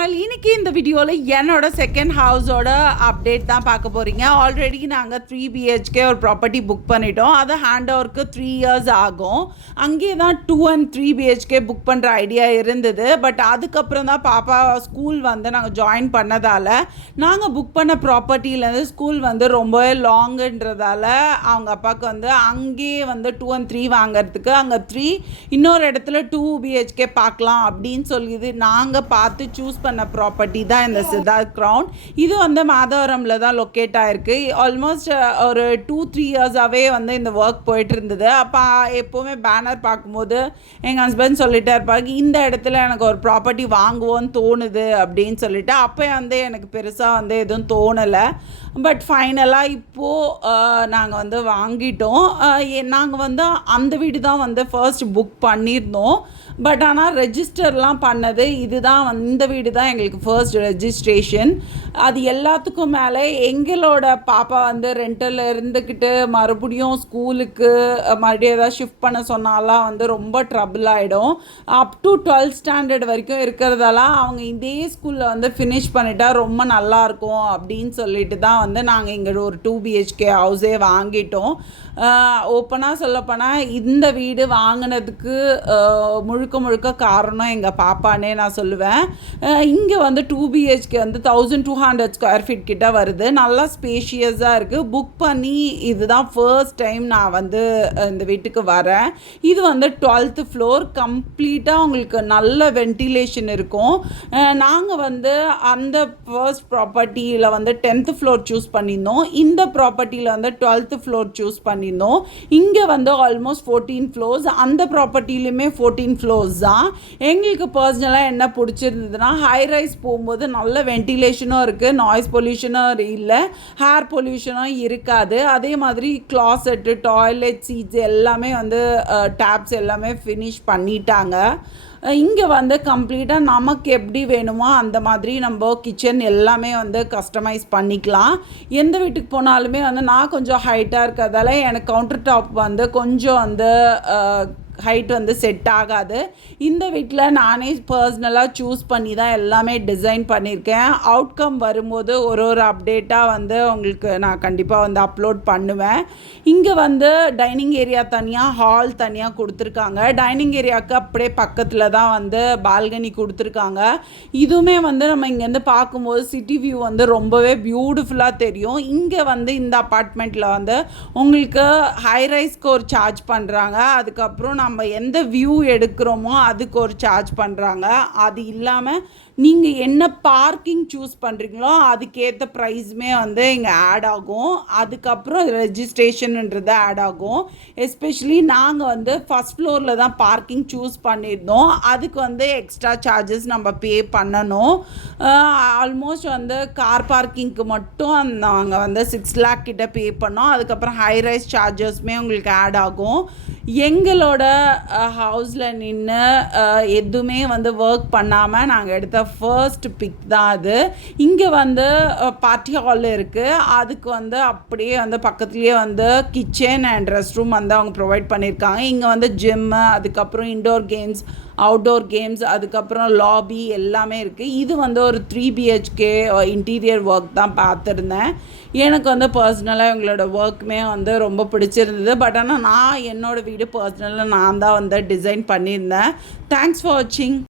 Channel. இன்னைக்கு இந்த வீடியோவில் என்னோட செகண்ட் ஹவுஸோட அப்டேட் தான் பார்க்க போகிறீங்க. ஆல்ரெடி நாங்கள் 3 BHK ஒரு ப்ராப்பர்ட்டி புக் பண்ணிட்டோம். அது ஹேண்ட் ஓவருக்கு 3 years ஆகும். அங்கே தான் 2 and 3 BHK புக் பண்ணுற ஐடியா இருந்தது. பட் அதுக்கப்புறம் தான் பாப்பா ஸ்கூல் வந்து நாங்கள் ஜாயின் பண்ணதால் நாங்கள் புக் பண்ண ப்ராப்பர்ட்டியிலேருந்து ஸ்கூல் வந்து ரொம்பவே லாங்குன்றதால அவங்க அப்பாவுக்கு வந்து அங்கேயே வந்து 2 and 3 வாங்கிறதுக்கு அங்கே 3 இன்னொரு இடத்துல 2 BHK பார்க்கலாம் அப்படின்னு சொல்லிது. நாங்கள் பார்த்து சூஸ் பண்ண ப்ராப்பர்ட்டி தான் இந்த சித்தார்த் கிரவுன். இது வந்து மாதவரமில் தான் லொக்கேட் ஆகிருக்கு. ஆல்மோஸ்ட் ஒரு 2-3 yearsஆகவே வந்து இந்த ஒர்க் போயிட்டு இருந்தது. அப்போ எப்போவுமே பேனர் பார்க்கும்போது எங்கள் ஹஸ்பண்ட் சொல்லிட்டே இருப்பாங்க, இந்த இடத்துல எனக்கு ஒரு ப்ராப்பர்ட்டி வாங்குவோன்னு தோணுது அப்படின்னு சொல்லிட்டு. அப்போ வந்து எனக்கு பெருசாக வந்து எதுவும் தோணலை. பட் ஃபைனலாக இப்போது நாங்கள் வந்து வாங்கிட்டோம். நாங்கள் வந்து அந்த வீடு தான் வந்து ஃபர்ஸ்ட் புக் பண்ணியிருந்தோம். பட் ஆனால் ரெஜிஸ்டர்லாம் பண்ணது இதுதான் இந்த வீடு தான் எங்களுக்கு ஃபர்ஸ்ட் ரெஜிஸ்ட்ரேஷன். அது எல்லாத்துக்கும் மேலே எங்களோட பாப்பா வந்து ரெண்டில் இருந்துக்கிட்டு மறுபடியும் ஸ்கூலுக்கு மறுபடியும் ஏதாவது ஷிஃப்ட் பண்ண சொன்னாலாம் வந்து ரொம்ப ட்ரபிள் ஆகிடும். அப் டு 12th standard வரைக்கும் இருக்கிறதால அவங்க இதே ஸ்கூலில் வந்து ஃபினிஷ் பண்ணிட்டா ரொம்ப நல்லாயிருக்கும் அப்படின்னு சொல்லிட்டு தான் வந்து நாங்கள் இங்கே ஒரு 2 BHK ஹவுஸே வாங்கிட்டோம். ஓப்பனாக சொல்லப்போனால் இந்த வீடு வாங்கினதுக்கு முழுக்க காரணம் எங்கள் பாப்பானே நான் சொல்லுவேன். இங்கே வந்து 2 BHK வந்து 1200 square feet கிட்ட வருது. நல்லா ஸ்பேஷியஸாக இருக்குது. புக் பண்ணி இதுதான் ஃபர்ஸ்ட் டைம் நான் வந்து இந்த வீட்டுக்கு வரேன். இது வந்து 12th floor. கம்ப்ளீட்டாக உங்களுக்கு நல்ல வென்டிலேஷன் இருக்கும். நாங்கள் வந்து அந்த ஃபர்ஸ்ட் ப்ராப்பர்ட்டியில் வந்து 10th floor சூஸ் பண்ணியிருந்தோம். இந்த ப்ராப்பர்ட்டியில் வந்து 12th floor சூஸ் பண்ணியிருந்தோம். இங்கே வந்து ஆல்மோஸ்ட் 14 floors. அந்த ப்ராப்பர்ட்டிலையுமே 14 floors தான். எங்களுக்கு பர்சனலாக என்ன பிடிச்சிருந்ததுன்னா ஹை ரைஸ் போகும்போது நல்ல வென்டிலேஷனும் இருக்குது, நாய்ஸ் பொல்யூஷனும் இல்லை, ஹேர் பொல்யூஷனும் இருக்காது. அதே மாதிரி கிளாசெட்டு, டாய்லெட், சீட்ஸ் எல்லாமே வந்து டேப்ஸ் எல்லாமே ஃபினிஷ் பண்ணிட்டாங்க. இங்கே வந்து கம்ப்ளீட்டாக நமக்கு எப்படி வேணுமோ அந்த மாதிரி நம்ம கிச்சன் எல்லாமே வந்து கஸ்டமைஸ் பண்ணிக்கலாம். எந்த வீட்டுக்கு போனாலுமே வந்து நான் கொஞ்சம் ஹைட்டாக இருக்கிறதால எனக்கு கவுண்டர் டாப் வந்து கொஞ்சம் வந்து ஹைட் வந்து செட் ஆகாது. இந்த வீட்டில் நானே பர்சனலாக சூஸ் பண்ணி தான் எல்லாமே டிசைன் பண்ணியிருக்கேன். அவுட்கம் வரும்போது ஒரு அப்டேட்டாக வந்து உங்களுக்கு நான் கண்டிப்பாக வந்து அப்லோட் பண்ணுவேன். இங்கே வந்து டைனிங் ஏரியா தனியாக, ஹால் தனியாக கொடுத்துருக்காங்க. டைனிங் ஏரியாவுக்கு அப்படியே பக்கத்தில் தான் வந்து பால்கனி கொடுத்துருக்காங்க. இதுவுமே வந்து நம்ம இங்கேருந்து பார்க்கும்போது சிட்டி வியூ வந்து ரொம்பவே பியூட்டிஃபுல்லாக தெரியும். இங்கே வந்து இந்த அப்பார்ட்மெண்ட்டில் வந்து உங்களுக்கு ஹை ரைஸ்க்கு ஒரு சார்ஜ் பண்ணுறாங்க. அதுக்கப்புறம் நம்ம எந்த வியூ எடுக்கிறோமோ அதுக்கு ஒரு சார்ஜ் பண்ணுறாங்க. அது இல்லாமல் நீங்கள் என்ன பார்க்கிங் சூஸ் பண்ணுறீங்களோ அதுக்கேற்ற ப்ரைஸுமே வந்து இங்கே ஆட் ஆகும். அதுக்கப்புறம் ரெஜிஸ்ட்ரேஷன்ன்றது ஆட் ஆகும். எஸ்பெஷலி நாங்கள் வந்து ஃபஸ்ட் ஃப்ளோரில் தான் பார்க்கிங் சூஸ் பண்ணியிருந்தோம். அதுக்கு வந்து எக்ஸ்ட்ரா சார்ஜஸ் நம்ம பே பண்ணணும். ஆல்மோஸ்ட் வந்து கார் பார்க்கிங்க்கு மட்டும் நாங்கள் வந்து 6 lakh கிட்ட பே பண்ணோம். அதுக்கப்புறம் ஹை ரைஸ் சார்ஜஸ்மே உங்களுக்கு ஆட் ஆகும். எங்களோட ஹவுஸில் நின்று எதுவுமே வந்து ஒர்க் பண்ணாமல் நாங்கள் எடுத்த ஃபர்ஸ்ட் பிக் தான் அது. இங்கே வந்து பார்ட்டி ஹால் இருக்குது. அதுக்கு வந்து அப்படியே வந்து பக்கத்துலேயே வந்து கிச்சன் அண்ட் ரெஸ்ட் ரூம் வந்து அவங்க ப்ரொவைட் பண்ணியிருக்காங்க. இங்கே வந்து ஜிம்மு, அதுக்கப்புறம் இன்டோர் கேம்ஸ், அவுட்டோர் கேம்ஸ், அதுக்கப்புறம் லாபி எல்லாமே இருக்குது. இது வந்து ஒரு 3 BHK இன்டீரியர் ஒர்க் தான் பார்த்துருந்தேன். எனக்கு வந்து பர்சனலாக எங்களோட ஒர்க்குமே வந்து ரொம்ப பிடிச்சிருந்தது. பட் ஆனால் நான் என்னோடய வீடு பர்சனலாக நான் தான் வந்து டிசைன் பண்ணியிருந்தேன். தேங்க்ஸ் ஃபார் வாட்சிங்.